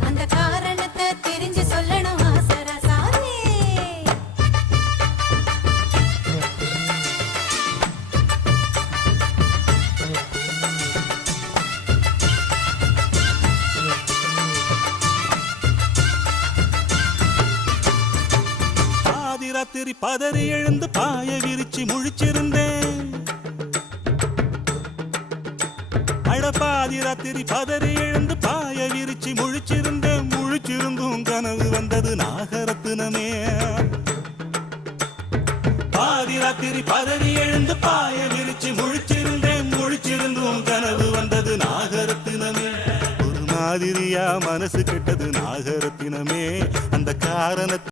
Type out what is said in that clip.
அந்த காரணத்தை தெரிஞ்சு சொல்லணும் ஆசராசாவே. ஆதிராத்திரி பதறி எழுந்து பாய விரிச்சி அடப்பாதி பாதி ராத்திரி பதறி எழுந்து பாய விரிச்சு முழிச்சிருந்தேன் முழிச்சிருந்தும் கனவு வந்தது நாகரத்தினமே பாதி ராத்திரி பதறி எழுந்து பாய விரிச்சு முழிச்சிருந்தேன் முழிச்சிருந்தும் கனவு வந்தது நாகரத்தினமே ஒரு மாதிரியா மனசு கெட்டது நாகரத்தினமே அந்த காரணத்தை